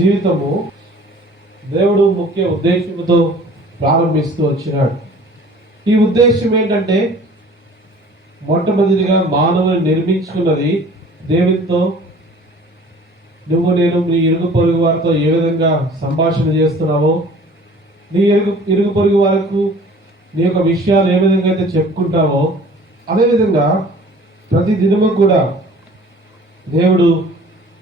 జీవితము దేవుడు ముఖ్య ఉద్దేశంతో ప్రారంభిస్తూ వచ్చినాడు. ఈ ఉద్దేశం ఏంటంటే, మొట్టమొదటిగా మానవుని నిర్మించుకున్నది దేవునితో. నేను నీ ఇరుగు పొరుగు వారితో ఏ విధంగా సంభాషణ చేస్తున్నావో, నీ ఇరుగు పొరుగు వారికి నీ యొక్క విషయాలు ఏ విధంగా అయితే చెప్పుకుంటావో, అదేవిధంగా ప్రతి దినము కూడా దేవుడు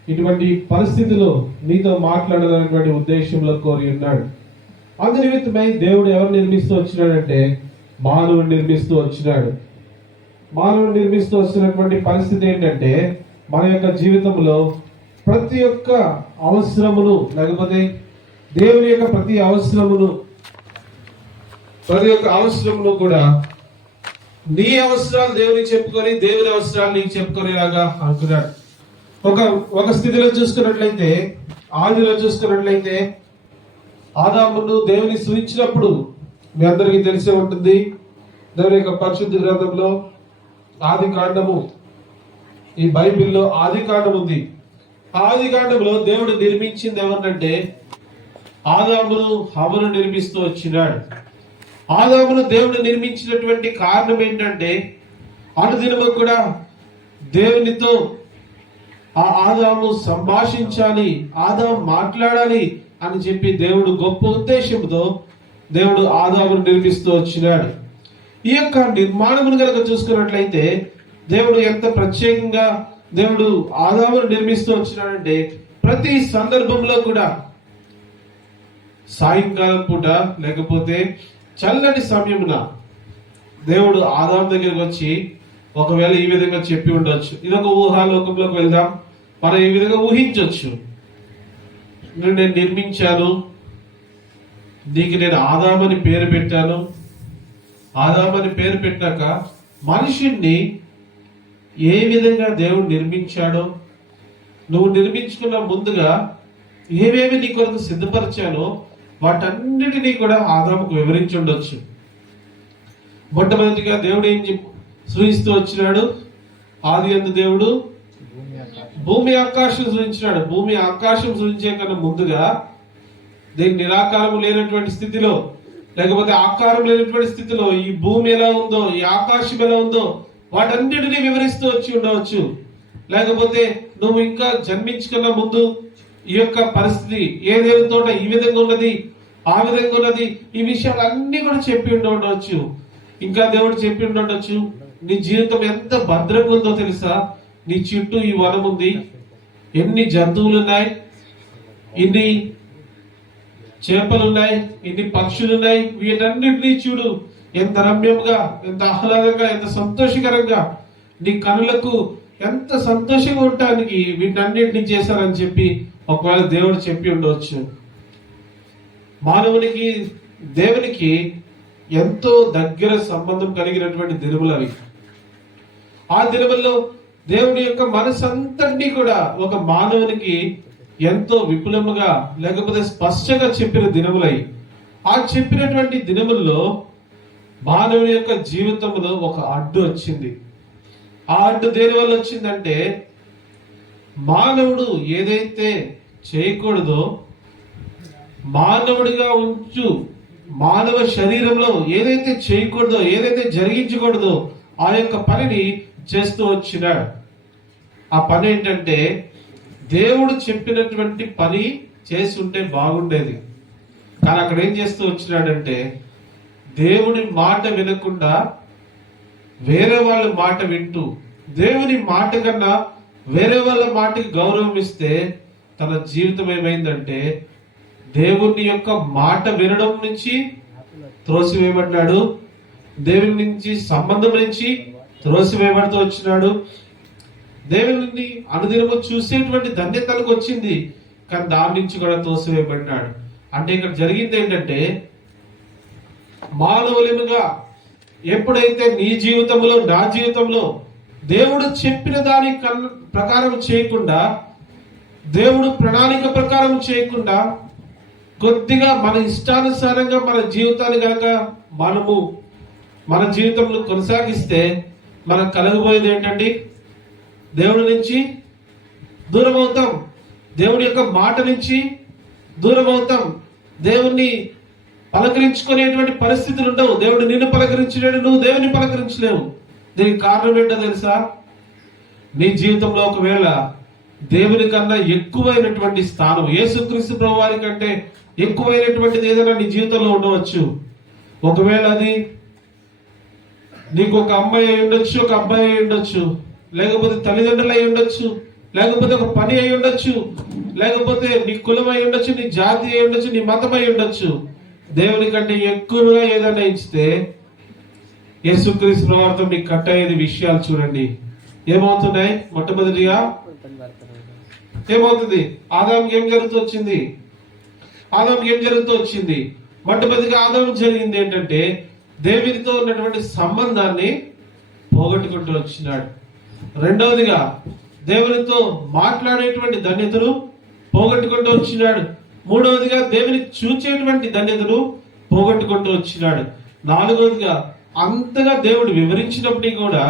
ఇటువంటి పరిస్థితులు నీతో మాట్లాడాలనేటువంటి ఉద్దేశంలో కోరి ఉన్నాడు. అందు నిమిత్తమై దేవుడు ఎవరు నిర్మిస్తూ వచ్చినాడంటే, మానవుని నిర్మిస్తూ వచ్చినాడు. మానవుని నిర్మిస్తూ వచ్చినటువంటి పరిస్థితి ఏంటంటే, మన యొక్క జీవితంలో ప్రతి ఒక్క అవసరమును, లేకపోతే దేవుని యొక్క ప్రతి ఒక్క అవసరమును కూడా నీ అవసరాలు దేవునికి చెప్పుకొని, దేవుని అవసరాలు నీకు చెప్పుకునేలాగా అనుకున్నాడు. ఒక స్థితిలో చూసుకున్నట్లయితే, ఆదిలో చూసుకున్నట్లయితే, ఆదామును దేవుని సృష్టించినప్పుడు మీ అందరికీ తెలిసే ఉంటుంది. దేవుని యొక్క పరిశుద్ధ గ్రంథంలో ఆది కాండము, ఈ బైబిల్లో ఆది కాండం ఉంది. ఆది కాండంలో దేవుడు నిర్మించింది ఎవరినంటే, ఆదామును హవ్వను నిర్మిస్తూ వచ్చినాడు. ఆదామును దేవుడు నిర్మించినటువంటి కారణం ఏంటంటే, అనుదినము కూడా దేవునితో ఆ ఆదాము సంభాషించాలి, ఆదాము మాట్లాడాలి అని చెప్పి దేవుడు గొప్ప ఉద్దేశంతో దేవుడు ఆదామును నిర్మిస్తూ వచ్చినాడు. ఈ యొక్క నిర్మాణమును కనుక చూసుకున్నట్లయితే, దేవుడు ఎంత ప్రత్యేకంగా దేవుడు ఆదామును నిర్మిస్తూ వచ్చినాడంటే, ప్రతి సందర్భంలో కూడా సాయంకాలం పూట లేకపోతే చల్లటి సమయమున దేవుడు ఆదాము దగ్గరికి వచ్చి ఒకవేళ ఈ విధంగా చెప్పి ఉండొచ్చు. ఇదొక ఊహాలోకంలోకి వెళ్దాం. మనం ఈ విధంగా ఊహించవచ్చు. నేను నిర్మించాను, నీకు నేను ఆదామని పేరు పెట్టాను. ఆదామని పేరు పెట్టాక మనిషిని ఏ విధంగా దేవుడు నిర్మించాడో, నువ్వు నిర్మించుకున్న ముందుగా ఏమేమి నీ కొరకు సిద్ధపరిచానో వాటన్నిటినీ కూడా ఆదాముకు వివరించి ఉండొచ్చు. మొట్టమొదటిగా దేవుడు ఏం సృష్టిస్తూ వచ్చినాడు? ఆది యందు దేవుడు భూమి ఆకాశం సృజించినాడు. భూమి ఆకాశం సృజించే కన్నా ముందుగా దీని నిరాకారం లేనటువంటి స్థితిలో, లేకపోతే ఆకారం లేనటువంటి స్థితిలో ఈ భూమి ఎలా ఉందో, ఈ ఆకాశం ఎలా ఉందో వాటన్నిటినీ వివరిస్తూ వచ్చి ఉండవచ్చు. లేకపోతే నువ్వు ఇంకా జన్మించుకున్న ముందు ఈ యొక్క పరిస్థితి ఏదేదో తోట ఈ విధంగా ఉన్నది, ఆ విధంగా ఉన్నది, ఈ విషయాలు అన్ని కూడా చెప్పి ఉండవచ్చు. ఇంకా దేవుడు చెప్పి ఉండవచ్చు, నీ జీవితం ఎంత భద్రంగా ఉందో తెలుసా? నీ చుట్టూ ఈ వనం ఉంది, ఎన్ని జంతువులు ఉన్నాయి, ఇన్ని చేపలు ఉన్నాయి, ఇన్ని పక్షులు ఉన్నాయి, వీటన్నిటినీ చూడు, ఎంత రమ్యంగా, ఎంత ఆహ్లాదంగా, ఎంత సంతోషకరంగా, నీ కనులకు ఎంత సంతోషంగా ఉండటానికి వీటన్నిటిని చేశారని చెప్పి ఒకవేళ దేవుడు చెప్పి ఉండవచ్చు. మానవునికి దేవునికి ఎంతో దగ్గర సంబంధం కలిగినటువంటి దినములు అవి. ఆ దినముల్లో దేవుని యొక్క మనసంతటినీ కూడా ఒక మానవునికి ఎంతో విపులముగా లేకపోతే స్పష్టంగా చెప్పిన దినములై. ఆ చెప్పినటువంటి దినముల్లో మానవుని యొక్క జీవితంలో ఒక అడ్డు వచ్చింది. ఆ అడ్డు దేని వల్ల వచ్చిందంటే, మానవుడు ఏదైతే చేయకూడదో, మానవుడిగా మానవ శరీరంలో ఏదైతే చేయకూడదో, ఏదైతే జరిగించకూడదో ఆ యొక్క పనిని చేస్తూ వచ్చినాడు. ఆ పని ఏంటంటే, దేవుడు చెప్పినటువంటి పని చేసి ఉంటే బాగుండేది. కానీ అక్కడ ఏం చేస్తూ వచ్చినాడంటే, దేవుని మాట వినకుండా వేరే వాళ్ళ మాట వింటూ, దేవుని మాట కన్నా వేరే వాళ్ళ మాటకి గౌరవం ఇస్తే తన జీవితం ఏమైందంటే, దేవుని యొక్క మాట వినడం నుంచి త్రోసివేయబడ్డాడు. దేవుని నుంచి సంబంధం నుంచి త్రోసివేయబడుతూ వచ్చినాడు. దేవుని అనుదినము చూసేటువంటి ధన్యతలకు వచ్చింది, కానీ దాని నుంచి కూడా త్రోసివేయబడ్డాడు. అంటే ఇక్కడ జరిగింది ఏంటంటే, మానవులుగా ఎప్పుడైతే నీ జీవితంలో, నా జీవితంలో దేవుడు చెప్పిన దాని ప్రకారం చేయకుండా, దేవుడు ప్రణాళిక ప్రకారం చేయకుండా, కొద్దిగా మన ఇష్టానుసారంగా మన జీవితాన్ని కనుక మనము మన జీవితంలో కొనసాగిస్తే మనకు కలగబోయేది ఏంటండి? దేవుడి నుంచి దూరం అవుతాం, దేవుడి యొక్క మాట నుంచి దూరం అవుతాం. దేవుణ్ణి పలకరించుకునేటువంటి పరిస్థితులు ఉండవు. దేవుడు నిన్ను పలకరించలేడు, నువ్వు దేవుని పలకరించలేవు. దీనికి కారణం ఏంటో తెలుసా? నీ జీవితంలో ఒకవేళ దేవుని కన్నా ఎక్కువైనటువంటి స్థానం, యేసుక్రీస్తు ప్రభు వారి కంటే ఎక్కువైనటువంటిది ఏదైనా నీ జీవితంలో ఉండవచ్చు. ఒకవేళ అది నీకు ఒక అమ్మాయి అయి ఉండొచ్చు, ఒక అబ్బాయి అయి ఉండొచ్చు, లేకపోతే తల్లిదండ్రులు అయి ఉండొచ్చు, లేకపోతే ఒక పని అయి ఉండొచ్చు, లేకపోతే నీ కులం అయి ఉండొచ్చు, నీ జాతి అయి ఉండొచ్చు, నీ మతం అయి ఉండొచ్చు. దేవుని కంటే ఎక్కువగా ఏదైనా ఇస్తే యేసుక్రీస్తు ప్రభువారితో నీకు కట్ అయ్యేది విషయాలు చూడండి. ఏమవుతున్నాయి? మొట్టమొదటిగా ఏమవుతుంది? ఆదాముకి ఏం జరుగుతూ వచ్చింది? మొట్టమొదటిగా ఆదాము జరిగింది ఏంటంటే దేవునితో ఉన్నటువంటి సంబంధాన్ని పోగొట్టుకుంటూ వచ్చినాడు. రెండవదిగా దేవునితో మాట్లాడేటువంటి ధన్యతను పోగొట్టుకుంటూ వచ్చినాడు. మూడవదిగా దేవుని చూచేటువంటి ధన్యతను పోగొట్టుకుంటూ వచ్చినాడు. నాలుగవదిగా అంతగా దేవుడు వివరించినప్పటికీ కూడా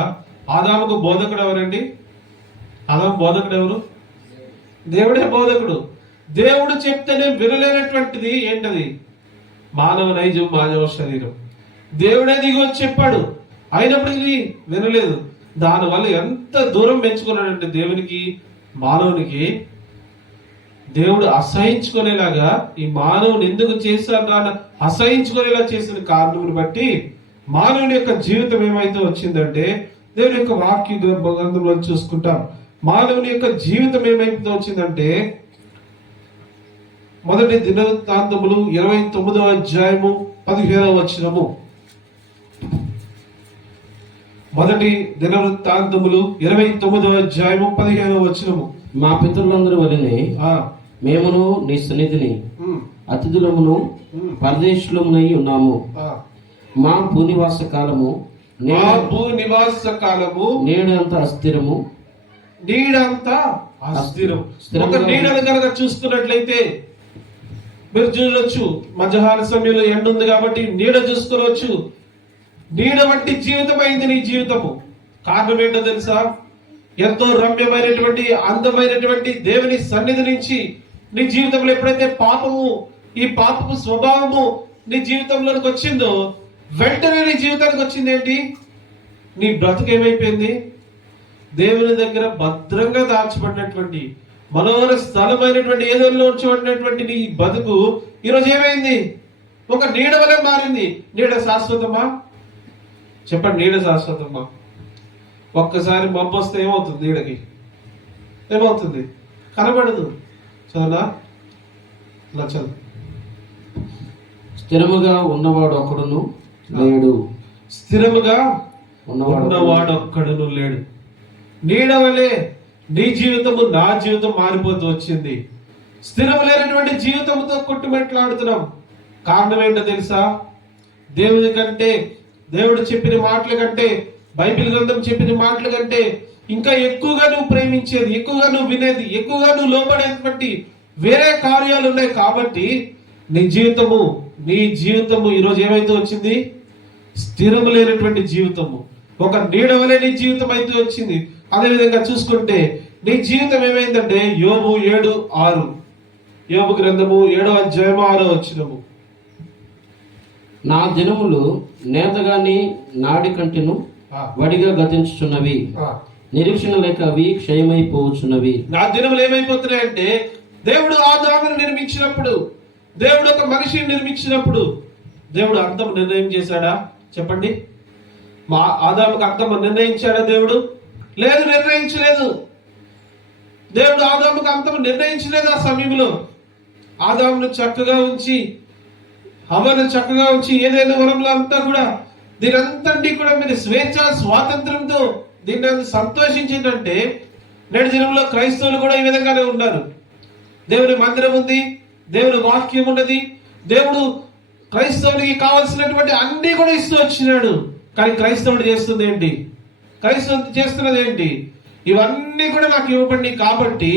ఆదాముకు బోధకుడు ఎవరండి? ఆదాము బోధకుడు ఎవరు? దేవుడే బోధకుడు. దేవుడు చెప్తేనే వినలేనటువంటిది ఏంటది? మానవ నైజం, మానవ శరీరం. దేవుడే దిగి వచ్చి చెప్పాడు, అయినప్పటికీ వినలేదు. దానివల్ల ఎంత దూరం పెంచుకున్నాడంటే దేవునికి, మానవునికి. దేవుడు అసహించుకునేలాగా ఈ మానవుని ఎందుకు చేశాడు అని అసహించుకునేలా చేసిన కారణం బట్టి మానవుని యొక్క జీవితం ఏమైతే వచ్చిందంటే, దేవుని యొక్క వాక్య గ్రంథంలో చూసుకుంటాం. మానవుని యొక్క జీవితం ఏమైతే వచ్చిందంటే, మొదటి దినవృత్తాంతములు 29వ అధ్యాయము 15వ వచనము. మొదటి దినవృత్తాంతములు 29వ అధ్యాయము 15వ వచనము. మా పితరులందరూ వలనే మేమును నీ సన్నిధిని అతిథులమును పరదేశులమునై ఉన్నాము. మా భూనివాస కాలము నేడంతా అస్థిరము. ఒక నీడను కనుక చూస్తున్నట్లయితే మీరు చూడొచ్చు, మధ్యాహ్న సమయంలో ఎండ ఉంది కాబట్టి నీడ చూసుకోవచ్చు. నీడ వంటి జీవితం అయింది నీ జీవితము. కారణం ఏంటో తెలుసా? ఎంతో రమ్యమైనటువంటి, అందమైనటువంటి దేవుని సన్నిధి నుంచి నీ జీవితంలో ఎప్పుడైతే ఈ పాపము స్వభావము నీ జీవితంలోకి వచ్చిందో, వెంటనే నీ జీవితానికి వచ్చింది ఏంటి? నీ బ్రతుకు ఏమైపోయింది? దేవుని దగ్గర భద్రంగా దాచబడినటువంటి మనోహర స్థలమైనటువంటి ఏదోలో ఉంచబడినటువంటి నీ బతుకు ఈరోజు ఏమైంది? ఒక నీడ వలె మారింది. నీడ శాశ్వతమా? చెప్పండి, నీడ శాశ్వతమా? ఒక్కసారి మబ్బు వస్తే ఏమవుతుంది? నీడకి ఏమవుతుంది? కనబడదు. చదువునా చదువు. స్థిరముగా ఉన్నవాడు ఒక్కడును లేడు. స్థిరముగా ఉన్నవాడు ఒక్కడును లేడు. నీడ వలె నీ జీవితము, నా జీవితం మారిపోతూ వచ్చింది. స్థిరం లేనటువంటి జీవితంతో కొట్టుమెట్లాడుతున్నాం. కారణం ఏంటో తెలుసా? దేవుని కంటే, దేవుడు చెప్పిన మాటల కంటే, బైబిల్ గ్రంథం చెప్పిన మాటల కంటే ఇంకా ఎక్కువగా నువ్వు ప్రేమించేది, ఎక్కువగా నువ్వు వినేది, ఎక్కువగా నువ్వు లోపడేటువంటి వేరే కార్యాలు ఉన్నాయి. కాబట్టి నీ జీవితము ఈరోజు ఏమైతే వచ్చింది? స్థిరం లేనటువంటి జీవితము. ఒక నీడ వలె నీ జీవితం అయితే వచ్చింది. అదేవిధంగా చూసుకుంటే నీ జీవితం ఏమైందంటే, యోబు 7:6, యోబు గ్రంథము 7వ అధ్యాయము 6వ వచనము. నా దినములు నేతగాని నాడి కంటెను వడిగా గతించుచున్నవి, నిరీక్షణ లేక అవి క్షయమైపోవచ్చున్నవి. నా దినములు ఏమైపోతున్నాయంటే, దేవుడు ఆదామును నిర్మించినప్పుడు, దేవుడు ఒక మనిషిని నిర్మించినప్పుడు దేవుడు అంతం నిర్ణయం చేశాడా? చెప్పండి. మా ఆదాముకు అంతం నిర్ణయించాడా దేవుడు? లేదు, నిర్ణయించలేదు. దేవుడు ఆదాముకు అంతం నిర్ణయించలేదు. ఆ సమయంలో ఆదామును చక్కగా ఉంచి, హవ్వను చక్కగా ఉంచి, ఏదైనా వరంలో అంతా కూడా దీనంతటి కూడా మీరు స్వేచ్ఛ స్వాతంత్రంతో దీన్ని సంతోషించిందంటే, నేటి దినంలో క్రైస్తవులు కూడా ఈ విధంగానే ఉన్నారు. దేవుని మందిరం ఉంది, దేవుని వాక్యం ఉన్నది, దేవుడు క్రైస్తవునికి కావలసినటువంటి అన్ని కూడా ఇస్తూ వచ్చినాడు. కానీ క్రైస్తవుడు చేస్తుంది ఏంటి? క్రైస్తవుడు చేస్తున్నది ఏంటి? ఇవన్నీ కూడా నాకు ఇవ్వబడి కాబట్టి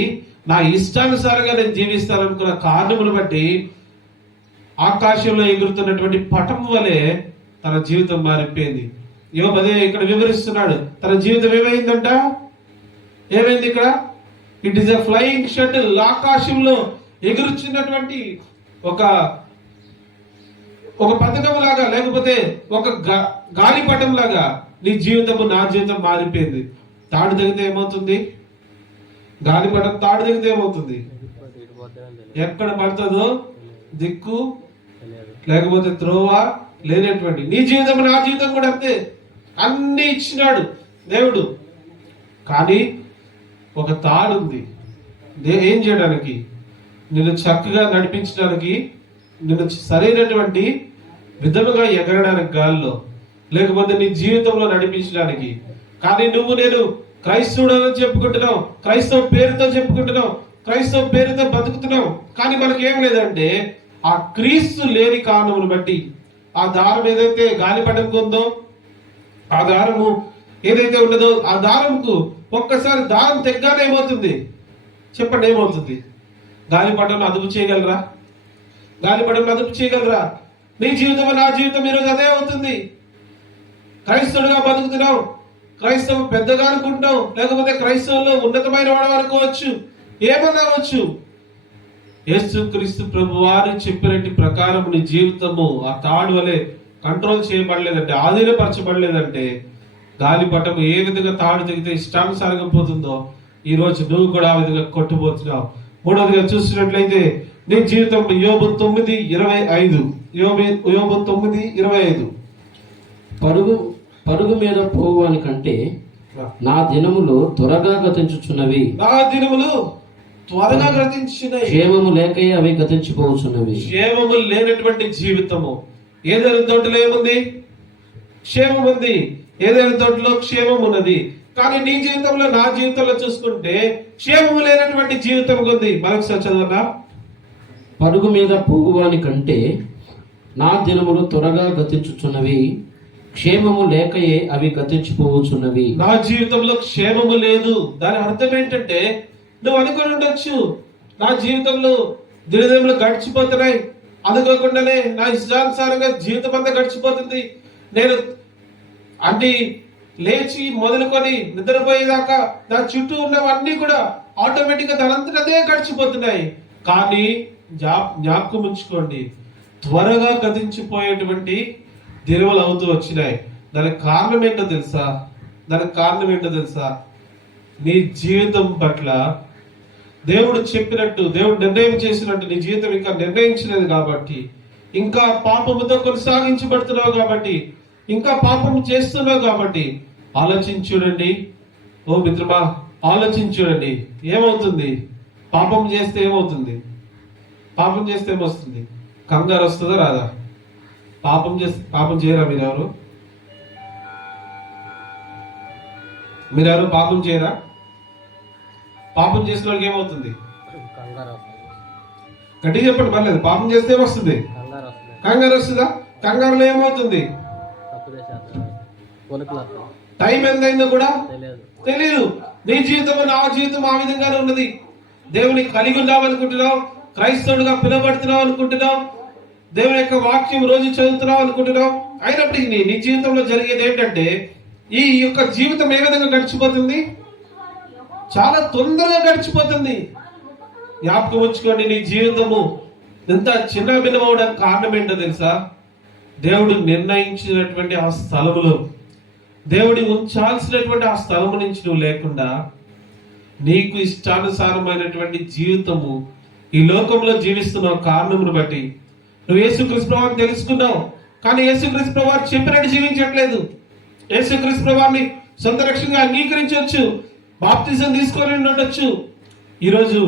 నా ఇష్టానుసారంగా నేను జీవిస్తాననుకున్న కారణములు బట్టి ఆకాశంలో ఎగురుతున్నటువంటి పటం వలె తన జీవితం మారిపోయింది. యోబు అదే ఇక్కడ వివరిస్తున్నాడు. తన జీవితం ఏమైందంట? ఏమైంది ఇక్కడ? It is a flying shuttle. ఆకాశంలో ఎగురుచున్నటువంటి ఒక పథకం లాగా, లేకపోతే ఒక గాలిపటం లాగా నీ జీవితము నా జీవితం మారిపోయింది. తాడు తెగితే ఏమవుతుంది? గాలిపటం తాడు తెగితే ఏమవుతుంది? ఎక్కడ పడుతుందో దిక్కు లేకపోతే త్రోవ లేనటువంటి నీ జీవితం నా జీవితం కూడా అంతే. అన్ని ఇచ్చినాడు దేవుడు, కానీ ఒక తాడు ఉంది. ఏం చేయడానికి? నిన్ను చక్కగా నడిపించడానికి, నిన్ను సరైనటువంటి విధముగా ఎగరడానికి గాల్లో, లేకపోతే నీ జీవితంలో నడిపించడానికి. కానీ నువ్వు నేను క్రైస్తవుడు అని చెప్పుకుంటున్నావు, క్రైస్తవ పేరుతో చెప్పుకుంటున్నావు, క్రైస్తవ పేరుతో బతుకుతున్నావు. కానీ మనకి ఏం లేదంటే ఆ క్రీస్తు లేని కారణమును బట్టి ఆ దారం ఏదైతే గాలిపటంకు ఉందో, ఆ దారము ఏదైతే ఉన్నదో, ఆ దారంకు ఒక్కసారి దారం తెగ్గానే ఏమవుతుంది? చెప్పండి, ఏమవుతుంది? గాలిపటం అదుపు చేయగలరా? గాలిపటం అదుపు చేయగలరా? నీ జీవితం నా జీవితం ఈరోజు అదే అవుతుంది. క్రైస్తవుడిగా బతుకుతున్నావు, క్రైస్తవం పెద్దగా అనుకుంటావు, లేకపోతే క్రైస్తవంలో ఉన్నతమైన వాడు అనుకోవచ్చు, ఏమన్నా అవచ్చు. యేసుక్రీస్తు ప్రభు వారు చెప్పినట్టు ప్రకారం నీ జీవితము ఆ తాడు వలె కంట్రోల్ చేయబడలేదంటే, ఆధీనపరచబడలేదంటే, గాలిపటం ఏ విధంగా తాడు తెగితే ఇష్టానుసారంగా పోతుందో ఈ రోజు నువ్వు కూడా ఆ విధంగా కొట్టుపోతున్నావు. మూడవదిగా చూసినట్లయితే నీ జీవితం యోబు 9:25, యోబు 9:25, పరుగు మీద పోవాని కంటే నా దినములు త్వరగా గతించుచున్నవి, నా దినములు త్వరగా గతించుచున్నవి, క్షేమము లేకయే అవి గతించిపోవచ్చున్నవి. క్షేమము లేనటువంటి జీవితము. ఏదైనా తోటలో ఏముంది? క్షేమం ఉంది. ఏదైనా తోటలో క్షేమం ఉన్నది. కానీ నీ జీవితంలో నా జీవితంలో చూసుకుంటే క్షేమము లేనటువంటి జీవితం ఉంది. మరొకసారి చదవనా? పరుగు మీద పోవాని కంటే నా దినములు త్వరగా గతించుచున్నవి, క్షేమము లేకయే అవి గతించిపోవచ్చున్నవి. నా జీవితంలో క్షేమము లేదు. దాని అర్థం ఏంటంటే, నువ్వు అనుకుని ఉండొచ్చు నా జీవితంలో దినదినములు గడిచిపోతున్నాయి, అనుకోకుండానే నా ఇష్టానుసారంగా జీవితం అంతా గడిచిపోతుంది, నేను అన్ని లేచి మొదలుకొని నిద్రపోయేదాకా నా చుట్టూ ఉన్నవన్నీ కూడా ఆటోమేటిక్ గా దానంతటదే గడిచిపోతున్నాయి. కానీ జ్ఞాపకం ఉంచుకోండి, త్వరగా గతించిపోయేటువంటి దినములు అవుతూ వచ్చినాయి. దానికి కారణం ఏంటో తెలుసా? దానికి కారణం ఏంటో తెలుసా? నీ జీవితం పట్ల దేవుడు చెప్పినట్టు, దేవుడు నిర్ణయం చేసినట్టు నీ జీవితం ఇంకా నిర్ణయించలేదు కాబట్టి, ఇంకా పాపముతో కొనసాగించబడుతున్నావు కాబట్టి, ఇంకా పాపం చేస్తున్నావు కాబట్టి ఆలోచించుడండి. ఓ మిత్రమా, ఆలోచించుడండి. ఏమవుతుంది? పాపం చేస్తే ఏమవుతుంది? పాపం చేస్తే ఏమొస్తుంది? కంగారు వస్తుందా రాదా? పాపం చేయరా మీరెవరు? పాపం చేయరా? పాపం చేసిన వాళ్ళకి ఏమవుతుంది? గట్టిగా చెప్పండి, పర్లేదు. పాపం చేస్తే ఏమొస్తుంది? కంగారు వస్తుందా? కంగారులో ఏమవుతుంది? టైం ఎంతైందో కూడా తెలియదు. నీ జీవితం నా జీవితం ఆ విధంగానే ఉన్నది. దేవుని కలిగి ఉన్నావు అనుకుంటున్నావు, క్రైస్తవుడిగా పిలువబడుతున్నావు అనుకుంటున్నావు, దేవుని యొక్క వాక్యం రోజు చదువుతున్నావు అనుకుంటున్నావు. అయినప్పటికీ నీ జీవితంలో జరిగేది ఏంటంటే, ఈ యొక్క జీవితం ఏ విధంగా గడిచిపోతుంది? చాలా తొందరగా గడిచిపోతుంది. జ్ఞాపకం ఉంచుకోండి, నీ జీవితము ఎంత చిన్న భిన్నమవడానికి కారణం ఏంటో తెలుసా? దేవుడు నిర్ణయించినటువంటి ఆ స్థలములో, దేవుడి ఉంచాల్సినటువంటి ఆ స్థలము నుంచి నువ్వు లేకుండా నీకు ఇష్టానుసారమైనటువంటి జీవితము ఈ లోకంలో జీవిస్తున్నావు. కారణమును బట్టి నువ్వు యేసుక్రీస్తు ప్రభువుని తెలుసుకున్నావు, కానీ యేసుక్రీస్తు ప్రభువు చెప్పినట్టు జీవించట్లేదు. యేసుక్రీస్తు ప్రభువుని సొంత రక్షణగా అంగీకరించవచ్చు, బాప్తిజం తీసుకొని ఉండొచ్చు. ఈరోజు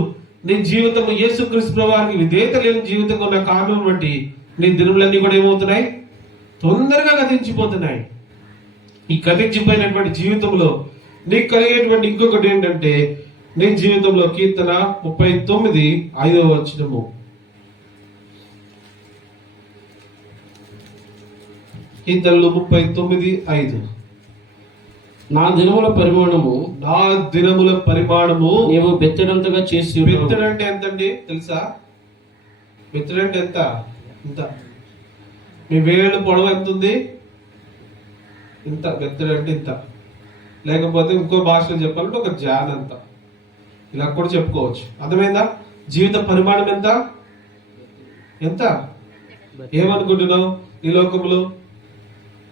నీ జీవితం యేసుక్రీస్తు ప్రభువుకి విధేయత లేని జీవితంగా ఉన్న కారణం బట్టి నీ దినములన్నీ కూడా ఏమవుతున్నాయి? తొందరగా గతించిపోతున్నాయి. ఈ గతించిపోయినటువంటి జీవితంలో నీకు కలిగేటువంటి ఇంకొకటి ఏంటంటే, నీ జీవితంలో కీర్తన 39:5 కీర్తనలు 39:5, నా దినముల పరిమాణము నీవు బెత్తడంతగా చేసి. బెత్తడంటే ఎంతండి తెలుసా? బెత్తడంటే ఎంత? ఇంత. మీ వేళ్ళు పొడవు ఎంత ఉంది? ఇంత. బెత్తడంటే ఇంత. లేకపోతే ఇంకో భాషలో చెప్పాలంటే ఒక జాన్ అంత. ఇలా కూడా చెప్పుకోవచ్చు. అర్థమైందా? జీవిత పరిమాణం ఎంత ఎంత ఏమనుకుంటున్నావు? ఈ లోకంలో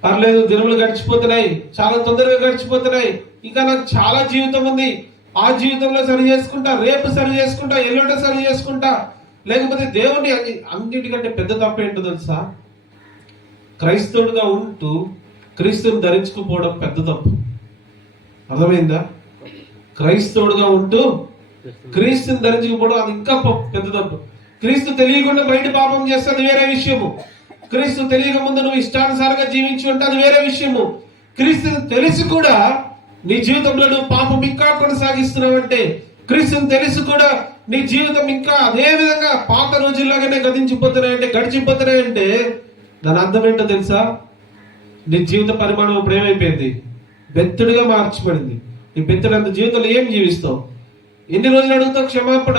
పర్లేదు, దినములు గడిచిపోతున్నాయి, చాలా తొందరగా గడిచిపోతున్నాయి, ఇంకా నాకు చాలా జీవితం ఉంది, ఆ జీవితంలో సరి చేసుకుంటా, రేపు సరి చేసుకుంటా, ఎల్లుండి సరి చేసుకుంటా. లేకపోతే దేవుని అన్నిటికంటే పెద్ద తప్పు ఏంటో తెలుసా? క్రైస్తవుడిగా ఉంటూ క్రీస్తుని ధరించుకుపోవడం పెద్ద తప్పు. అర్థమైందా? క్రైస్తవుడిగా ఉంటూ క్రీస్తుని ధరించుకుపోవడం అది ఇంకా పెద్ద తప్పు. క్రీస్తు తెలియకుండా బయట పాపం చేస్తే అది వేరే విషయము. క్రీస్తు తెలియక ముందు నువ్వు ఇష్టానుసారంగా జీవించి ఉంటే అది వేరే విషయము. క్రీస్తుని తెలిసి కూడా నీ జీవితంలో నువ్వు పాపం ఇంకా కొనసాగిస్తున్నావంటే, క్రీస్తుని తెలిసి కూడా నీ జీవితం ఇంకా అదే విధంగా పాత రోజుల్లాగానే గడిచిపోతున్నాయంటే దాని అర్థం ఏంటో తెలుసా? నీ జీవిత పరిమాణం ఇప్పుడు ఏమైపోయింది? బెత్తడిగా మార్చబడింది. నీ బెత్తడంత జీవితంలో ఏం జీవిస్తావు? ఎన్ని రోజులు అడుగుతావు క్షమాపణ?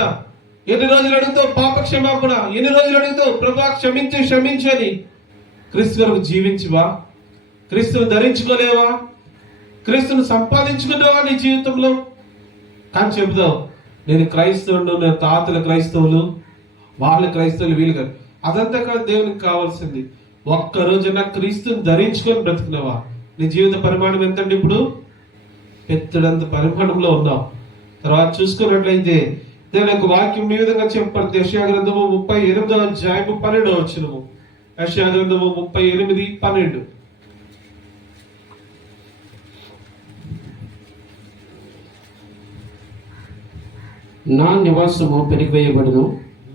ఎన్ని రోజులు అడుగుతావు పాప క్షమాపణ? ఎన్ని రోజులు అడుగుతావు ప్రభా క్షమించు అని? క్రీస్తు వరకు జీవించువా? క్రీస్తుని ధరించుకోలేవా? క్రీస్తుని సంపాదించుకున్నావా నీ జీవితంలో? కానీ చెబుతావు నేను క్రైస్తవుడు, నేను తాతల క్రైస్తవులు, వాళ్ళ క్రైస్తవులు, వీళ్ళు కాదు. అదంతా కాదు దేవునికి కావాల్సింది. ఒక్కరోజున క్రీస్తుని ధరించుకొని బ్రతుకున్నావా? నీ జీవిత పరిమాణం ఎంతండి? ఇప్పుడు పెద్దడంత పరిమాణంలో ఉన్నావు. తర్వాత చూసుకున్నట్లయితే దేవుని యొక్క వాక్యం ఈ విధంగా చెప్పండి. యెషయా గ్రంథము 38వ అధ్యాయము 12వ వచనము. యెషయా గ్రంథము 38:12. నా నివాసము పెరికివేయబడును.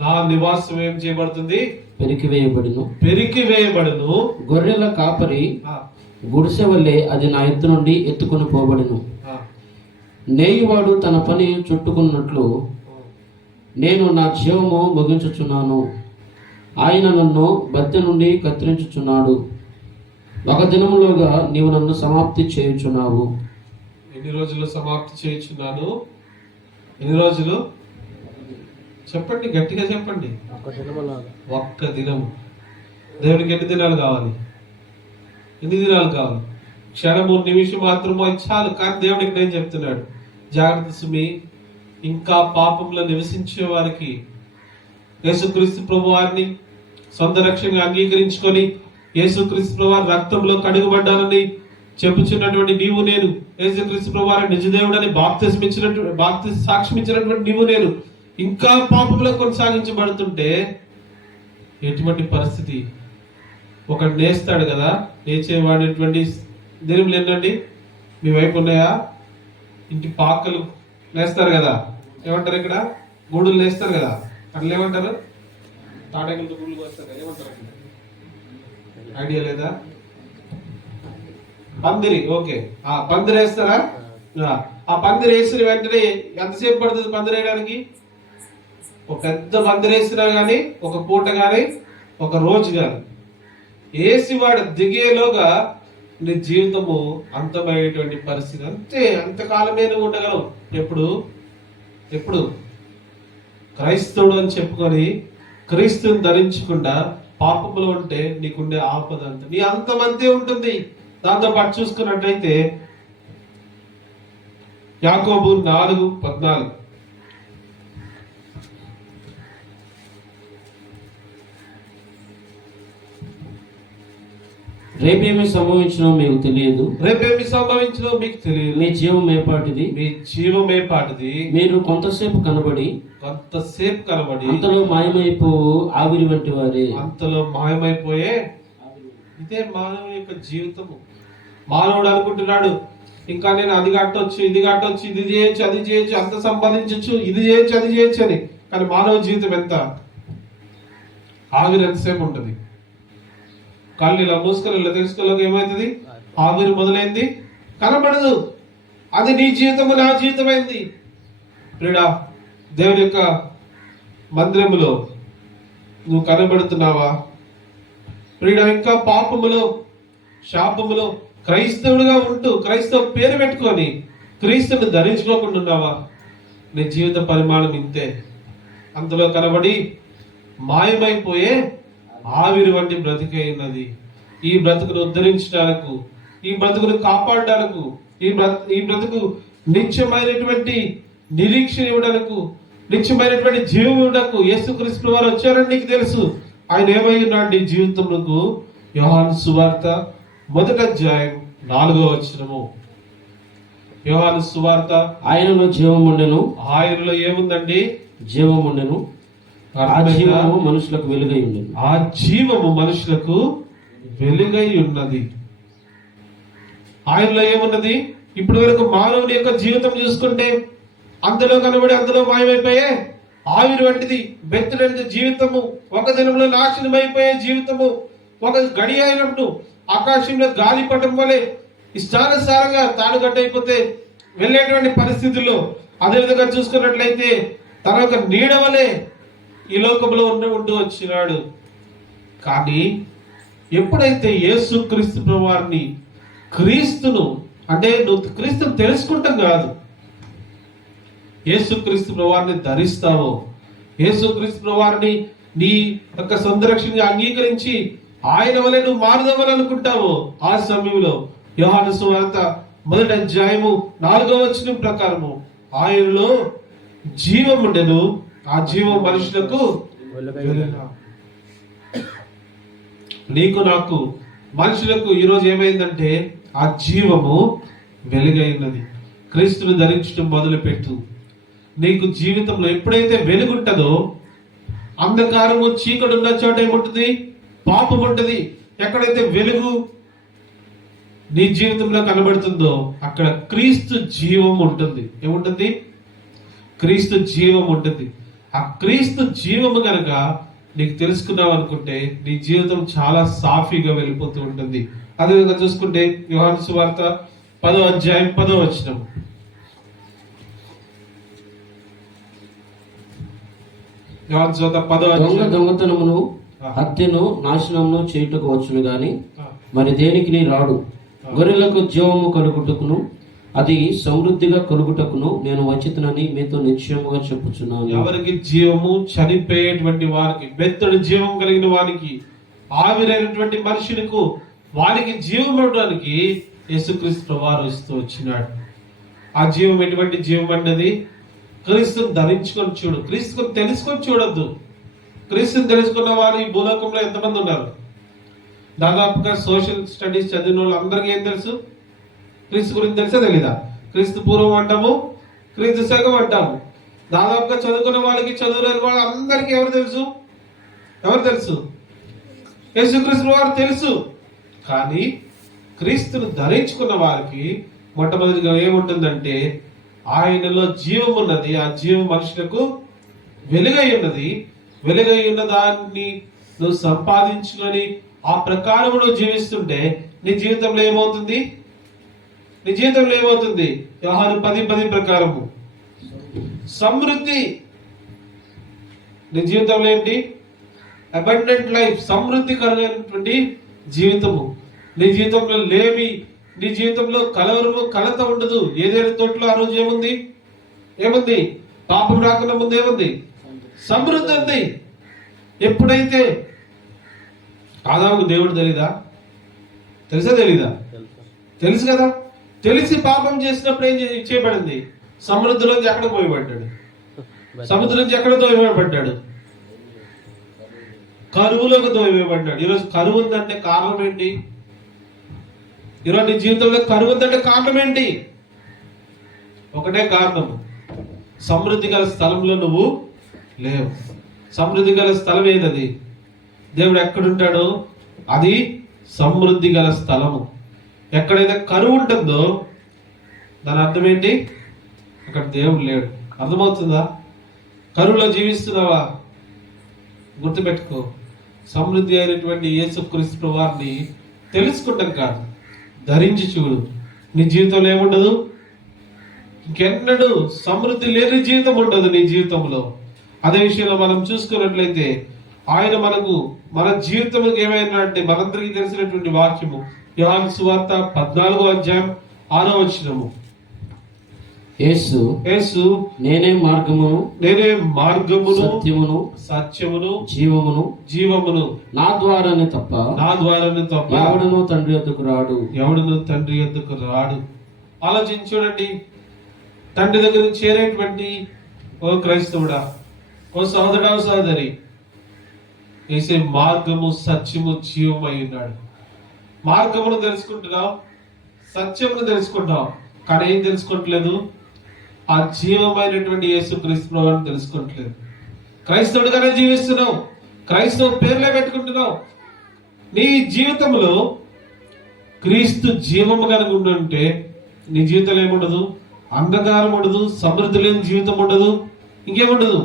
నా నివాసం ఏం చేయబడుతుంది? పెరికివేయబడును. గొర్రెల కాపరి గుడిసె వల్లే అది నా ఎత్తు నుండి ఎత్తుకుని పోబడును. నేయువాడు తన పని చుట్టుకున్నట్లు నేను నా జీవము ముగించుచున్నాను. ఆయన నన్ను బద్దె నుండి కత్తిరించుచున్నాడు. ఒక దినములోగా నీవు నన్ను సమాప్తి చేయుచున్నావు. ఎన్ని రోజులు సమాప్తి చేయుచున్నాను? ఎన్ని రోజులు చెప్పండి, గట్టిగా చెప్పండి. ఒక్క దినము. దేవునికి ఎన్ని దినాలు కావాలి? ఎన్ని దినాలు కావాలి? క్షణము, నిమిషం మాత్రము అది చాలు. కానీ దేవుడికి నేను చెప్తున్నాడు, జాగ్రత్త సుమి, ఇంకా పాపంలో నివసించే వారికి యేసుక్రీస్తు ప్రభు వారిని సొంత రక్షణగా అంగీకరించుకొని యేసుక్రీస్తు ప్రభు వారి రక్తంలో కడుగుబడ్డానని చెప్పుచున్నటువంటి నీవు నేను, యేసుక్రీస్తు ప్రభు వారి నిజదేవుడని బాప్తిస్మ సాక్ష్యం ఇచ్చినటువంటి నీవు నేను ఇంకా పాపంలో కొనసాగించబడుతుంటే ఎటువంటి పరిస్థితి? ఒకడు నేస్తాడు కదా, నేర్చేవాడేటువంటి దినములు ఏంటండి మీ వైపు ఉన్నాయా? ఇంటి పాకలు నేస్తారు కదా, ఏమంటారు? ఇక్కడ గూడులు నేస్తారు కదా, అట్లా ఏమంటారు? తాటగలతో గూడులు వస్తారు కదా, ఏమంటారు? ఐడియా లేదా? పందిరి. ఓకే, ఆ పందిరి వేస్తారా? ఆ పందిరి వేసిన వెంటనే ఎంతసేపు పడుతుంది పందిరి వేయడానికి? ఒక పెద్ద పందిరి వేసినా గానీ, ఒక పూట గానీ, ఒక రోజు గాని వేసి వాడు దిగేలోగా నీ జీవితము అంతమయ్యేటువంటి పరిస్థితి. అంతే, అంతకాలమే నువ్వు ఉండగలవు. ఎప్పుడు క్రైస్తవుడు అని చెప్పుకొని క్రీస్తుని ధరించకుండా పాపములో ఉంటే నీకుండే ఆపద అంత నీ అంతమంతే ఉంటుంది. దాంతో పాటు చూసుకున్నట్లయితే యాకోబు 4:14. రేపేమి సంభవించినో మీకు తెలియదు. మీ జీవం ఏపాటిది. మీరు కొంతసేపు కనబడి అంతలో మాయమైపోవు ఆవిరి వంటి వారే. అంతలో మాయమైపోయే ఇదే మానవ యొక్క జీవితము. మానవుడు అనుకుంటున్నాడు ఇంకా నేను అది కట్టొచ్చు, ఇది కట్టొచ్చు, ఇది చేయొచ్చు, అది చేయొచ్చు, అంత సంపాదించవచ్చు, ఇది చేయొచ్చు, అది చేయొచ్చు అని. కానీ మానవ జీవితం ఎంత? ఆవిరి ఎంతసేపు ఉంటుంది? కళ్ళు ఇలా మూసుకొని ఇలా తెలుసుకోలేక ఏమవుతుంది? ఆవిరి మొదలైంది, కనబడదు. అది నీ జీవితము, నా జీవితమైంది. ప్రియుడా, దేవుని యొక్క మందిరములో నువ్వు కనబడుతున్నావా? ప్రియుడా, ఇంకా పాపములో, శాపములో క్రైస్తవుడిగా ఉంటూ క్రైస్తవ పేరు పెట్టుకొని క్రీస్తుని ధరించుకోకుండా ఉన్నావా? నీ జీవిత పరిమాణం ఇంతే. అంతలో కనబడి మాయమైపోయే ఆవిరి వంటి బ్రతికే ఉన్నది. ఈ బ్రతుకును ఉద్ధరించడానికి, ఈ బ్రతుకును కాపాడడానికి, ఈ బ్రతుకు నిత్యమైనటువంటి నిరీక్షణ ఇవ్వడానికి నిత్యమైనటువంటి జీవమునకు యేసుక్రీస్తు వారు వచ్చారని నీకు తెలుసు. ఆయన ఏమై ఉన్నాడు నీ జీవితమునకు? యోహాను సువార్త 1వ అధ్యాయం 4వ వచనము. యోహాను సువార్త, ఆయనలో జీవముండెను. ఆయనలో ఏముందండి? జీవముండెను. ఆ జీవము మనుషులకు వెలుగై ఉండెను. ఆ జీవము మనుషులకు వెలుగై ఉన్నది. ఆయనలో ఏమున్నది? ఇప్పుడు వరకు మానవుని యొక్క జీవితం చూసుకుంటే అందులో కనబడి అందులో మాయమైపోయే ఆవిరి వంటిది, బెత్తడైన జీవితము, ఒక దినంలో నాశనమైపోయే జీవితము, ఒక గడి అయినప్పుడు ఆకాశంలో గాలిపటం వలె ఇష్టానుసారంగా తాడుగట్టయిపోతే వెళ్ళేటువంటి పరిస్థితుల్లో, అదేవిధంగా చూసుకున్నట్లయితే తన యొక్క నీడ వలె ఈ లోకంలో ఉంటూ వచ్చినాడు. కానీ ఎప్పుడైతే యేసుక్రీస్తు ప్రభువారిని, క్రీస్తును, అంటే నువ్వు క్రీస్తును తెలుసుకుంటాం కాదు, యేసుక్రీస్తు ప్రభువారిని ధరిస్తావో, యేసుక్రీస్తు ప్రభువారిని నీ యొక్క సొంత రక్షణగా అంగీకరించి ఆయన వలె నువ్వు మారుదామని అనుకుంటావో, ఆ సమయంలో యోహాను సువార్త 1వ అధ్యాయము 4వ వచనం ప్రకారము ఆయనలో జీవం ఉండెను, ఆ జీవం మనుషులకు వెలుగు. నీకు నాకు మనుషులకు ఈరోజు ఏమైందంటే ఆ జీవము వెలుగైనది. క్రీస్తును ధరించడం మొదలుపెట్టు. నీకు జీవితంలో ఎప్పుడైతే వెలుగుంటుందో, అంధకారము చీకటి ఉన్న చోట ఏముంటుంది? పాపం ఉంటుంది. ఎక్కడైతే వెలుగు నీ జీవితంలో కనబడుతుందో అక్కడ క్రీస్తు జీవం ఉంటుంది. ఏముంటుంది? క్రీస్తు జీవం ఉంటుంది. ఆ క్రీస్తు జీవము కనుక నీకు తెలుసుకున్నావు అనుకుంటే నీ జీవితం చాలా సాఫీగా వెళ్ళిపోతూ ఉంటుంది. అదేవిధంగా చూసుకుంటే యోహాను సువార్త 10వ అధ్యాయం 10వ వచనం. యోహాను సువార్త 10వ అధ్యాయం. దొంగతనమును, హత్యను, నాశనమును చేయుటకు వచ్చును గాని మరి దేనికి నీ రాడు. గొర్రెలకు జీవము కలుగుటకును అది సమృద్ధిగా కలుగుటకును నేను వచ్చితనని మీతో నిశ్చయముగా చెప్పుచున్నాను. ఎవరికి జీవము? చనిపోయేటువంటి వారికి, బెత్తడి జీవం కలిగిన వారికి, ఆవిరైనటువంటి మనుషులకు, వారికి జీవం ఇవ్వడానికి యేసుక్రీస్తు వారు ఇస్తూ వచ్చినాడు. ఆ జీవం ఎటువంటి జీవం అన్నది? క్రీస్తుని ధరించుకొని చూడు, క్రీస్తుని తెలుసుకొని చూడొద్దు. క్రీస్తుని తెలుసుకున్న వారు ఈ భూలోకంలో ఎంతమంది ఉన్నారు? దాదాపుగా సోషల్ స్టడీస్ చదివిన వాళ్ళు అందరికీ ఏం తెలుసు? క్రీస్తు గురించి తెలుసా తెలీదా? క్రీస్తు పూర్వం అంటాము, క్రీస్తు శకం అంటాము. దాదాపుగా చదువుకున్న వాళ్ళకి, చదువులేని వాళ్ళు అందరికీ ఎవరు తెలుసు? ఎవరు తెలుసు? యేసుక్రీస్తు వారు తెలుసు. కానీ క్రీస్తును ధరించుకున్న వారికి మొట్టమొదటిగా ఏముంటుందంటే ఆయనలో జీవం ఉన్నది. ఆ జీవం మనుషులకు వెలుగై ఉన్నది. వెలుగై ఉన్న దాన్ని నువ్వు సంపాదించుకొని ఆ ప్రకారం నువ్వు జీవిస్తుంటే నీ జీవితంలో ఏమవుతుంది? నీ జీవితంలో ఏమవుతుంది? యోహాను 10:10 ప్రకారము సమృద్ధి. నీ జీవితంలో ఏంటి? అబండెంట్ లైఫ్, సమృద్ధి కలిగినటువంటి జీవితము. నీ జీవితంలో లేమి, నీ జీవితంలో కలవరము, కలత ఉండదు. ఏదైనా తోటలో ఆ రోజు ఏముంది? ఏముంది? పాపం రాకుండా ముందు ఏముంది? సమృద్ధి ఉంది. ఎప్పుడైతే ఆదాముకు దేవుడు తెలీదా? తెలుసా తెలీదా? తెలుసు కదా. తెలిసి పాపం చేసినప్పుడు ఏం చేయబడింది? సముద్రంలోంచి ఎక్కడ పోయబడ్డాడు? సముద్రం నుంచి ఎక్కడ తోయబడ్డాడు? కరువులోకి తోయబడ్డాడు. ఈరోజు కరువు ఉందంటే కారణం ఏంటి? ఈరోజు నీ జీవితంలో కరువు ఉందంటే కారణం ఏంటి? ఒకటే కారణం, సమృద్ధి గల స్థలంలో నువ్వు లేవు. సమృద్ధి గల స్థలం ఏదది? దేవుడు ఎక్కడుంటాడో అది సమృద్ధి గల స్థలము. ఎక్కడైతే కరువు ఉంటుందో దాని అర్థం ఏంటి? అక్కడ దేవుడు లేడు. అర్థమవుతుందా? కరువులో జీవిస్తున్నావా? గుర్తుపెట్టుకో, సమృద్ధి అయినటువంటి యేసుక్రీస్తు వారిని తెలుసుకుంటాం కాదు, ధరించి చూడు. నీ జీవితంలో ఏముండదు? ఇంకెన్నడూ సమృద్ధి లేని జీవితం ఉండదు నీ జీవితంలో. అదే విషయంలో మనం చూసుకున్నట్లయితే ఆయన మన జీవితంలో ఏమైనా అంటే మనందరికీ తెలిసినటువంటి వాక్యము యోహాను సువార్త 14వ అధ్యాయం 6వ వచనము. యేసు నేనే మార్గమును, సత్యమును జీవమును నా ద్వారానే తప్ప ఎవడును తండ్రి యొద్దకు రాడు. ఆలోచించి చూడండి, తండ్రి దగ్గర చేరేటువంటి ఓ క్రైస్తవుడా, ఓ సహోదరుడా, ఓ సహోదరి, యేసే మార్గము సత్యము జీవమై ఉన్నాడు. మార్గమును తెలుసుకుంటున్నావు, సత్యమును తెలుసుకుంటున్నావు, కానీ ఏం తెలుసుకోవట్లేదు? ఆ జీవమైనటువంటి యేసుక్రీస్తు ప్రభువుని తెలుసుకోవట్లేదు. క్రైస్తవుడిగానే జీవిస్తున్నావు, క్రైస్తవ పేర్లే పెట్టుకుంటున్నావు. నీ జీవితంలో క్రీస్తు జీవము కనుక ఉండుంటే నీ జీవితంలో ఏముండదు? అంధకారం ఉండదు, సమృద్ధి లేని జీవితం ఉండదు, ఇంకేముండదు.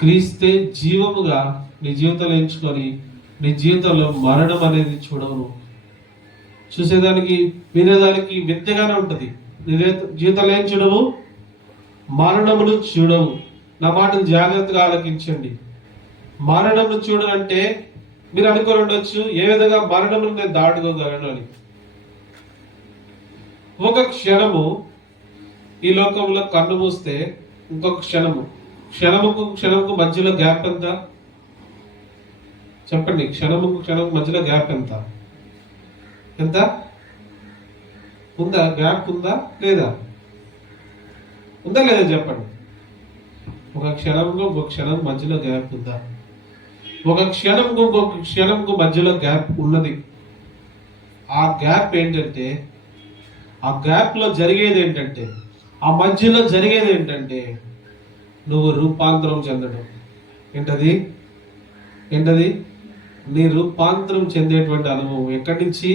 క్రీస్తే జీవముగా నీ జీవితంలో ఎంచుకొని నీ జీవితంలో మరణం అనేది చూడవు. చూసేదానికి వినేదానికి వింతగానే ఉంటది. నీ జీవితంలో ఏం చూడవు? మరణమును చూడవు. నా మాటను జాగ్రత్తగా ఆలకించండి. మరణమును చూడాలంటే మీరు అనుకొని ఉండొచ్చు, ఏ విధంగా మరణమును నేను దాటుకోగలను అని. ఒక క్షణము ఈ లోకంలో కన్ను మూస్తే ఇంకొక క్షణముకు మధ్యలో గ్యాప్ ఎంత? చెప్పండి. క్షణముకు మధ్యలో గ్యాప్ ఎంత? ఎంత ఉందా? గ్యాప్ ఉందా లేదా? ఉందా లేదా చెప్పండి. ఒక క్షణంలో ఇంకొక క్షణం మధ్యలో గ్యాప్ ఉందా? ఒక క్షణంకు ఇంకొక క్షణంకు మధ్యలో గ్యాప్ ఉన్నది. ఆ గ్యాప్ ఏంటంటే, ఆ గ్యాప్ లో జరిగేది ఏంటంటే, ఆ మధ్యలో జరిగేది ఏంటంటే నువ్వు రూపాంతరం చెందడం. ఏంటది? నీ రూపాంతరం చెందేటువంటి అనుభవం ఎక్కడి నుంచి?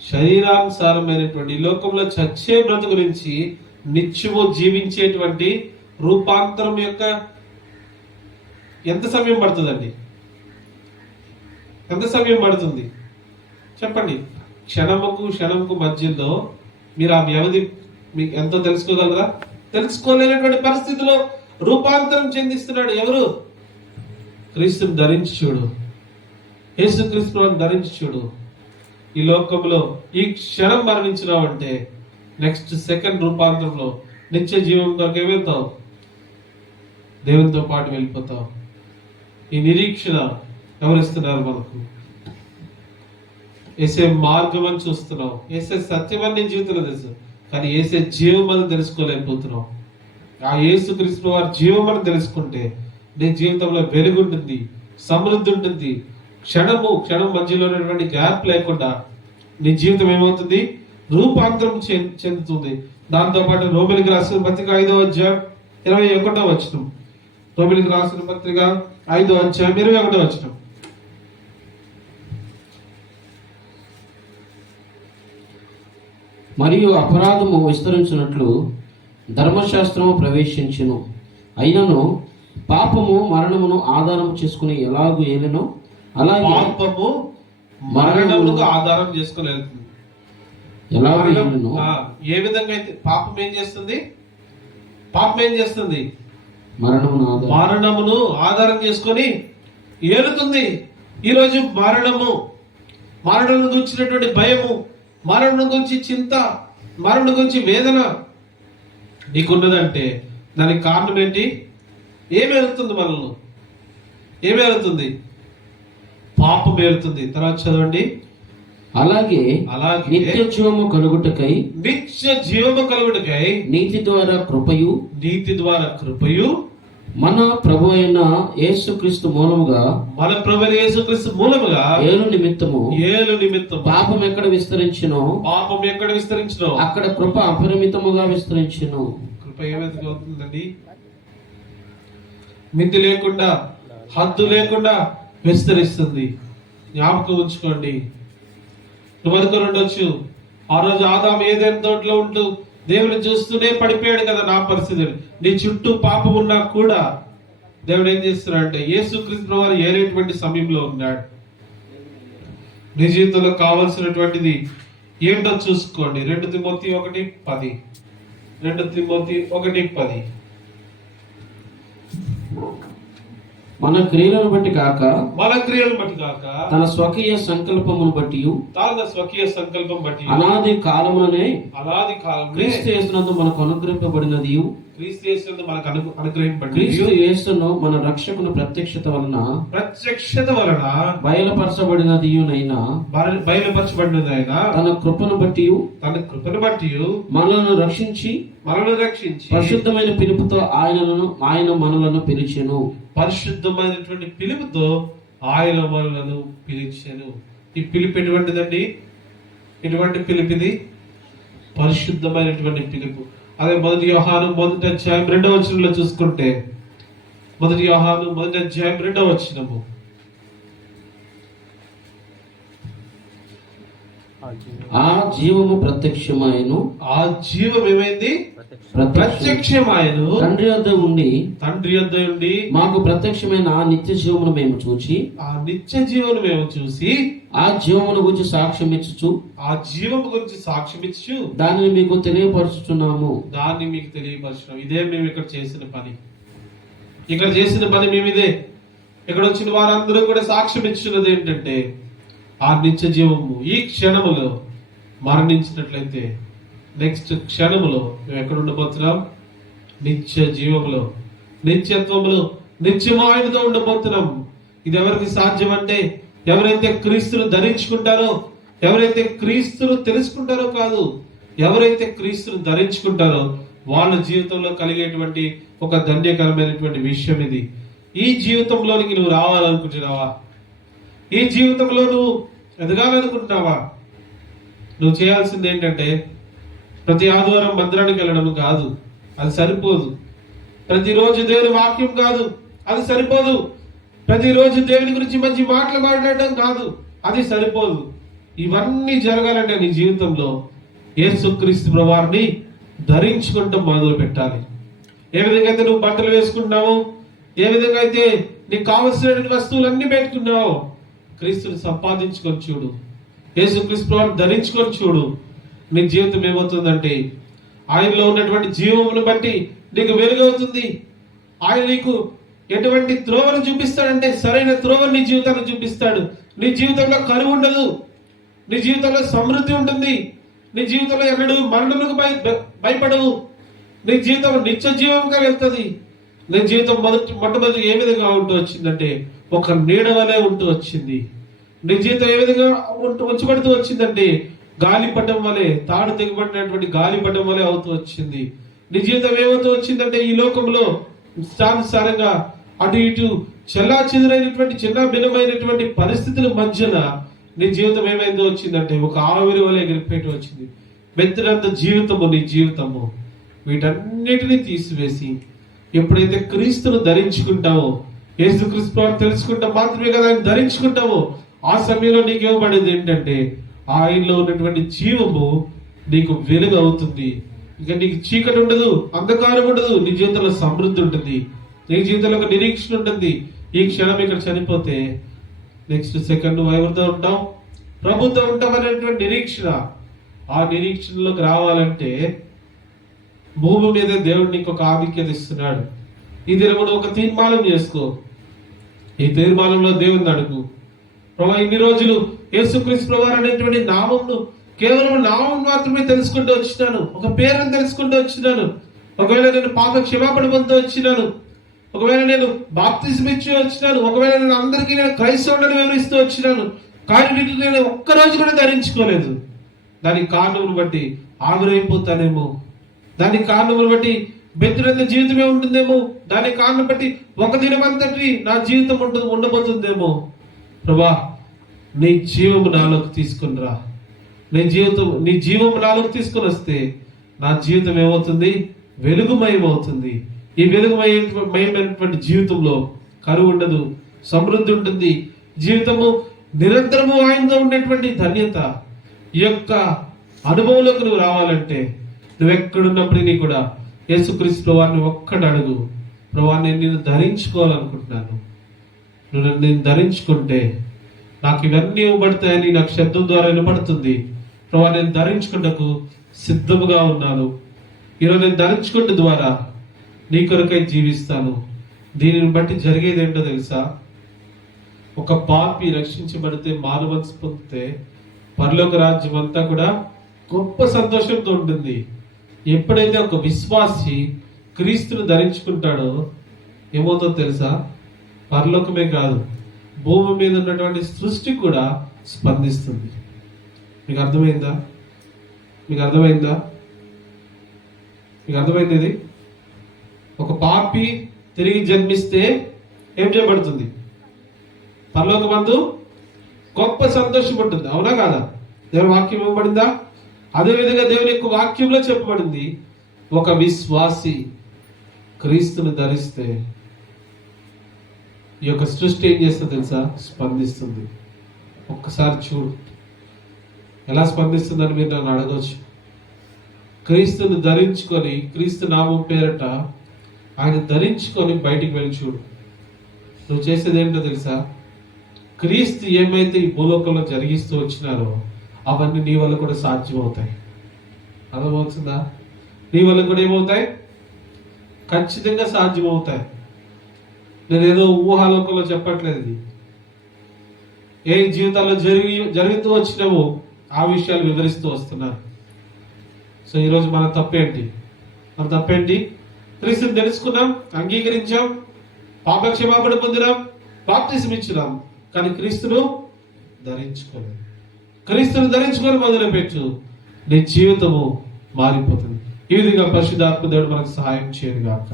శరీరానుసారమైనటువంటి ఈ లోకంలో చచ్చే బ్రతుకు గురించి నిత్యము జీవించేటువంటి రూపాంతరం యొక్క ఎంత సమయం పడుతుందండి? ఎంత సమయం పడుతుంది చెప్పండి. క్షణముకు మధ్యలో మీరు ఆ వ్యవధి మీకు ఎంతో తెలుసుకోగలరా? తెలుసుకోలేనటువంటి పరిస్థితిలో రూపాంతరం చెందిస్తున్నాడు ఎవరు? క్రీస్తుని ధరించి చూడు, యేసుక్రీస్తుని ధరించి చూడు. ఈ లోకంలో ఈ క్షణం మరణించినావు అంటే నెక్స్ట్ సెకండ్ రూపాంతరంలో నిత్య జీవం కొరకు ఏమవుతావు? దేవునితో పాటు వెళ్ళిపోతావు. ఈ నిరీక్షణ ఎవరిస్తున్నారు మనకు? ఏసే మార్గం అని చూస్తున్నావు, ఏసే సత్యం అని నీ జీవితంలో తెలుసు, కానీ ఏసే జీవం అని తెలుసుకోలేకపోతున్నావు. ఆ యేసుక్రీస్తు వారి జీవం అని తెలుసుకుంటే నీ జీవితంలో వెలుగుంటుంది, సమృద్ధి ఉంటుంది. క్షణం మధ్యలో ఉన్నటువంటి గ్యాప్ లేకుండా నీ జీవితం ఏమవుతుంది? రూపాంతరం చెందుతుంది. దాంతో పాటు రోమిలికి రాసిన పత్రిక 5వ అధ్యాయం 21వ వచనం. రోమిలికి రాసిన పత్రిక 5వ అధ్యాయం 21వ వచనం. మరియు అపరాధము విస్తరించినట్లు ధర్మశాస్త్రము ప్రవేశించును, అయినను పాపము మరణమును ఆధారం చేసుకుని ఎలాగూ ఏలెనో అలాగే పాపము మరణముకు ఆధారం చేసుకుని వెళ్తుంది. ఏ విధంగా అయితే పాపం ఏం చేస్తుంది? మరణమును ఆధారం చేసుకొని ఏలుతుంది. ఈరోజు మరణం గురించినటువంటి భయము, మరణం గురించి చింత, మరణం గురించి వేదన నీకున్నదంటే దానికి కారణం ఏంటి? ఏమి వెళ్తుంది? మనల్ని ఏమి వెళ్తుంది? పాపం వెళ్తుంది. తర్వాత చదవండి. అలాగే నిత్య జీవము కలుగుటకై నీతి ద్వారా కృపయు మన ప్రభు అయిన యేసుక్రీస్తు మూలముగా ఏలు నిమిత్తము పాపం ఎక్కడ విస్తరించినో అక్కడ కృప అపరిమితముగా విస్తరించును. కృప ఏ విధంగా అవుతుందండి? మితి లేకుండా, హద్దు లేకుండా విస్తరిస్తుంది. జ్ఞాపకం ఉంచుకోండి. నువ్వు అనుకుని ఉండొచ్చు, ఆ రోజు ఆదాము ఏదైనా తోటలో ఉంటూ దేవుని చూస్తూనే పడిపోయాడు కదా. నా పరిస్థితి, నీ చుట్టూ పాపం ఉన్నా కూడా దేవుడు ఏం చేస్తున్నాడు అంటే యేసుక్రీస్తు వారు ఏలేటువంటి సమయంలో ఉన్నాడు. నీ జీవితంలో కావలసినటువంటిది ఏంటో చూసుకోండి. 2 తిమోతి 1:10. 2 తిమోతి 1:10. మన క్రియలను బట్టి కాక తన స్వకీయ సంకల్పమును బట్టి అనాది కాలముననే క్రీస్తు యేసునందు మనకు అనుగ్రహింపబడినది క్రీస్తు యేసునందు మనకు అనుగ్రహింపబడి క్రీస్తు యేసును మన రక్షకుని ప్రత్యక్షత వలన బయలుపరచబడినదియునైనా బయలుపరచబడినదైనా తన కృపను బట్టి మనలను రక్షించి పరిశుద్ధమైన పిలుపుతో ఆయన మనలను పిలిచెను. పరిశుద్ధమైనటువంటి పిలుపుతో ఆయన మనలను పిలిచెను. ఈ పిలుపు ఎటువంటిదండి? ఎటువంటి పిలుపు ఇది? పరిశుద్ధమైనటువంటి పిలుపు. అదే 1 యోహాను 1:2 చూసుకుంటే 1 యోహాను 1:2 ఆ జీవము ప్రత్యక్షమాయను. ఆ జీవం ఏమైంది? ప్రత్యక్షమాయను. తండ్రి యొద్ద ఉండి మాకు ప్రత్యక్షమైన ఆ నిత్య జీవమును మేము చూచి ఆ జీవమును గురించి సాక్ష్యం ఇచ్చుచు దానిని మీకు తెలియపరచుచున్నాము. ఇదే మేము ఇక్కడ చేసిన పని. మేము ఇదే. ఇక్కడ వచ్చిన వారందరూ కూడా సాక్ష్యం ఇచ్చున్నది ఏంటంటే, ఆ నిత్య జీవము ఈ క్షణములో మరణించినట్లయితే నెక్స్ట్ క్షణములో మేము ఎక్కడ ఉండబోతున్నాం? నిత్య జీవములో, నిత్యత్వములో, నిత్యము ఆయనతో ఉండబోతున్నాం. ఇది ఎవరికి సాధ్యం అంటే, ఎవరైతే క్రీస్తును ధరించుకుంటారో, ఎవరైతే క్రీస్తును తెలుసుకుంటారో కాదు, ఎవరైతే క్రీస్తును ధరించుకుంటారో వాళ్ళ జీవితంలో కలిగేటువంటి ఒక ధన్యకరమైనటువంటి విషయం ఇది. ఈ జీవితంలోనికి నువ్వు రావాలనుకుంటున్నావా? ఈ జీవితంలో నువ్వు ఎదగాలనుకుంటున్నావా? నువ్వు చేయాల్సింది ఏంటంటే, ప్రతి ఆదివారం మందిరానికి వెళ్ళడం కాదు, అది సరిపోదు. ప్రతిరోజు దేవుని వాక్యం కాదు, అది సరిపోదు. ప్రతిరోజు దేవుని గురించి మంచి మాటలు మాట్లాడడం కాదు, అది సరిపోదు. ఇవన్నీ జరగాలంటే నీ జీవితంలో యేసుక్రీస్తు ప్రభువారిని ధరించుకుంటాం మొదలు పెట్టాలి. ఏ విధంగా అయితే నువ్వు బట్టలు వేసుకుంటున్నావు, ఏ విధంగా అయితే నీకు కావలసిన వస్తువులన్నీ పెట్టుకున్నావు, క్రీస్తుని సంపాదించుకొని చూడు, యేసుక్రీస్తు ప్రభువారిని ధరించుకొని చూడు. నీ జీవితం ఏమవుతుందంటే, ఆయనలో ఉన్నటువంటి జీవమును బట్టి నీకు వెలుగవుతుంది. ఆయన నీకు ఎటువంటి త్రోవను చూపిస్తాడంటే, సరైన త్రోవను నీ జీవితాన్ని చూపిస్తాడు. నీ జీవితంలో కరువు ఉండదు, నీ జీవితంలో సమృద్ధి ఉంటుంది, నీ జీవితంలో ఎన్నడూ మరణములకు భయపడవు, నీ జీవితం నిత్య జీవంగా వెళ్తుంది. నీ జీవితం మొట్టమొదటి ఏ విధంగా ఉంటూ వచ్చిందంటే, ఒక నీడ వలె ఉంటూ వచ్చింది. నీ జీవితం ఏ విధంగా ఉంచబడుతూ వచ్చిందంటే, గాలిపటం వలె, తాడు తెగబడినటువంటి గాలిపటం వలె అవుతూ వచ్చింది. నీ జీవితం ఏమవుతూ వచ్చిందంటే, ఈ లోకంలో సానుసారంగా అటు ఇటు చెల్లా చెదురైనటువంటి చిన్న భిన్నమైనటువంటి పరిస్థితుల మధ్యన నీ జీవితం ఏమైందో వచ్చిందంటే, ఒక ఆవిరి వలె ఎగిరిపోయేట్టు వచ్చింది. మెత్తనంత జీవితము నీ జీవితము. వీటన్నిటినీ తీసివేసి ఎప్పుడైతే క్రీస్తును ధరించుకుంటావో, యేసుక్రీస్తు తెలుసుకుంటాం మాత్రమే కదా ఆయన ధరించుకుంటావో, ఆ సమయంలో నీకు ఇవ్వబడేది ఏంటంటే, ఆయనలో ఉన్నటువంటి జీవము నీకు వెలుగు అవుతుంది. ఇక నీకు చీకటి ఉండదు, అంధకారం ఉండదు, నీ జీవితంలో సమృద్ధి ఉంటుంది, నీ జీవితంలో ఒక నిరీక్షణ ఉంటుంది. ఈ క్షణం ఇక్కడ చనిపోతే నెక్స్ట్ సెకండ్ నువ్వు ఎవరితో ఉంటావు? ప్రభుత్వం ఉంటాం అనేటువంటి నిరీక్షణ. ఆ నిరీక్షణలోకి రావాలంటే భూమి మీద దేవుడు నీకు ఒక ఆధిక్యత ఇస్తున్నాడు. ఈ దినమును ఒక తీర్మానం చేసుకో. ఈ తీర్మానంలో దేవుని అడుగు, ప్రభా ఇన్ని రోజులు యేసుక్రీస్తు ప్రభువారు అనేటువంటి నామమును, కేవలం నామం మాత్రమే తెలుసుకుంటూ వచ్చినాను, ఒక పేరును తెలుసుకుంటూ వచ్చినాను. ఒకవేళ నేను పాప క్షమాపణ పొందుతూ వచ్చినాను, ఒకవేళ నేను బాప్తిజం ఇచ్చి వచ్చినాను, ఒకవేళ నేను అందరికీ నేను క్రైస్తవులను వివరిస్తూ వచ్చినాను, కానీ వీటిని నేను ఒక్కరోజు కూడా ధరించుకోలేదు. దానికి కారణమును బట్టి ఆవిరైపోతానేమో, దానికి కారణమును బట్టి బెదిరంత జీవితమే ఉంటుందేమో, దానికి కారణం బట్టి ఒక దినమంతటి నా జీవితం ఉండబోతుందేమో. ప్రభా నీ జీవము నాలోకి తీసుకుని రా. నీ జీవము నాలోకి తీసుకుని వస్తే నా జీవితం ఏమవుతుంది? వెలుగుమయమవుతుంది. ఈ వెలుగుమయమైనటువంటి జీవితంలో కరువు ఉండదు, సమృద్ధి ఉంటుంది. జీవితము నిరంతరము ఆయనతో ఉండేటువంటి ధన్యత. ఈ యొక్క అనుభవంలోకి నువ్వు రావాలంటే నువ్వెక్కడున్నప్పటికీ కూడా యేసుక్రీస్తు వారిని ఒక్కడు అడుగు, ప్రభా నేను నిన్ను ధరించుకోవాలనుకుంటున్నాను, నువ్వు నేను ధరించుకుంటే నాకు ఇవన్నీ ఇవ్వబడతాయని నాకు శబ్దం ద్వారా వినపడుతుంది. ప్రభా నేను ధరించుకుంటకు సిద్ధముగా ఉన్నాను. ఈరోజు నేను ధరించుకుంటే ద్వారా నీ కొరకై జీవిస్తాను. దీనిని బట్టి జరిగేది ఏంటో తెలుసా? ఒక పాపి రక్షించబడితే, మానవన్స్ పొందితే పరలోక రాజ్యం అంతా కూడా గొప్ప సంతోషంతో ఉంటుంది. ఎప్పుడైతే ఒక విశ్వాసి క్రీస్తును ధరించుకుంటాడో ఏమవుతుందో తెలుసా? పరలోకమే కాదు, భూమి మీద ఉన్నటువంటి సృష్టి కూడా స్పందిస్తుంది. మీకు అర్థమైందా? మీకు అర్థమైందా? మీకు అర్థమైంది? ఇది ఒక పాపి తిరిగి జన్మిస్తే ఏం చేయబడుతుంది? పరలోకమందు గొప్ప సంతోషం ఉంటుంది. అవునా కాదా? దేవుని వాక్యం ఇవ్వబడిందా? అదేవిధంగా దేవుని యొక్క వాక్యంలో చెప్పబడింది, ఒక విశ్వాసి క్రీస్తును ధరిస్తే ఈ యొక్క సృష్టి ఏం చేస్తుంది తెలుసా? స్పందిస్తుంది. ఒక్కసారి చూడు ఎలా స్పందిస్తుందని మీరు నన్ను అడగవచ్చు. క్రీస్తును ధరించుకొని, క్రీస్తు నామం పేరట ఆయన ధరించుకొని బయటికి వెళ్ళి చూడు. నువ్వు చేసేది ఏంటో తెలుసా? క్రీస్తు ఏమైతే ఈ భూలోకంలో జరిగిస్తూ వచ్చినారో అవన్నీ నీ వల్ల కూడా సాధ్యమవుతాయి. అర్థమవుతుందా? నీ వల్ల కూడా ఏమవుతాయి? ఖచ్చితంగా సాధ్యమవుతాయి. నేనేదో ఊహాలోకంలో చెప్పట్లేదు. ఇది ఏ జీవితాల్లో జరుగుతూ వచ్చినావో ఆ విషయాలు వివరిస్తూ వస్తున్నారు. సో ఈరోజు మన తప్పేంటి? క్రీస్తుని తెలుసుకున్నాం, అంగీకరించాం, పాప క్షమాపణ పొందినాం, బాప్తిసం ఇచ్చినాం, కానీ క్రీస్తును ధరించుకొని మొదలుపెట్టు, నీ జీవితము మారిపోతుంది. ఈ విధంగా పరిశుద్ధాత్మ దేవుడు మనకు సహాయం చేయను గాక.